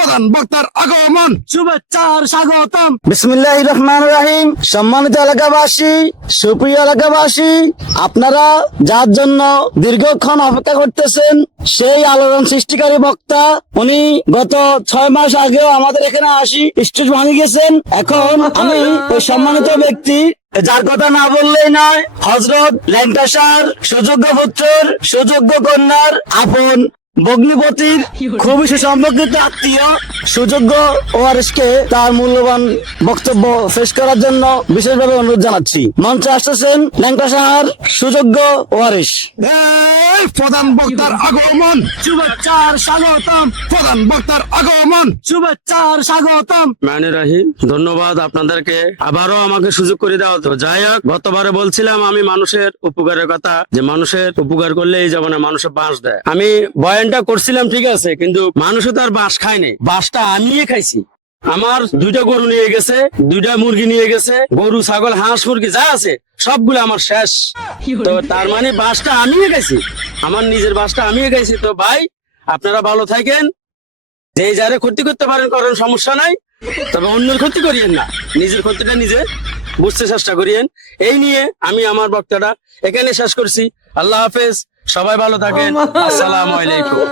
প্রধান বক্তার আগমন, শুভেচ্ছার স্বাগতম। বিসমিল্লাহির রহমানির রহিম। সম্মানিত এলাকাবাসী, সুপ্রিয় এলাকাবাসী, আপনারা যার জন্য দীর্ঘক্ষণ অপেক্ষা করতেছেন সেই আলোড়ন সৃষ্টিকারী বক্তা, উনি গত 6 মাস আগেও আমাদের এখানে স্টেজ ভাঙি গেছেন। এখন আমি ওই সম্মানিত ব্যক্তি, যার কথা না বললেই নয়, হযরত ল্যাংকাশার সুযোগ্য পুত্রের সুযোগ্য কন্যার আপন ভগ্নিপতির খুবই সুসম্পর্কিত আত্মীয় সুযোগ্য ওয়ারিশকে তার মূল্যবান বক্তব্য পেশ করার জন্য বিশেষভাবে অনুরোধ জানাচ্ছি। মঞ্চে আসতেছেন ল্যাংকাশার সুযোগ্য ওয়ারিশ। এই প্রধান বক্তার আগমন, শুভেচ্ছার স্বাগতম। প্রধান বক্তার আগমন। শুভেচ্ছার স্বাগতম। মানে রাহিম, ধন্যবাদ আপনাদেরকে আবারও আমাকে সুযোগ করে দেওয়া। তো যাই হোক, গতবারে বলছিলাম আমি মানুষের উপকারের কথা, যে মানুষের উপকার করলে এই জীবনে মানুষের বাঁশ দেয়। আমি বয়ানটা করছিলাম ঠিক আছে, কিন্তু মানুষও তো আর বাঁশ খায়নি, বাঁশটা আমিই খাইছি। আমার 2টা গরু নিয়ে গেছে, 2টা মুরগি নিয়ে গেছে, গরু ছাগল হাঁস মুরগি যা আছে সবগুলো আমার শেষ। তো তার মানে বাঁশটা আমিই খাইছি, আমার নিজের বাঁশটা আমিই খাইছি। তো ভাই, আপনারা ভালো থাকেন, যে যারে ক্ষতি করতে পারেন করেন, সমস্যা নাই, তবে অন্যের ক্ষতি করিয়েন না, নিজের ক্ষতিটা নিজে বুঝতে চেষ্টা করিয়েন। এই নিয়ে আমি আমার বক্তব্যটা এখানে শেষ করছি। আল্লাহ হাফেজ, সবাই ভালো থাকেন, আসসালামু আলাইকুম।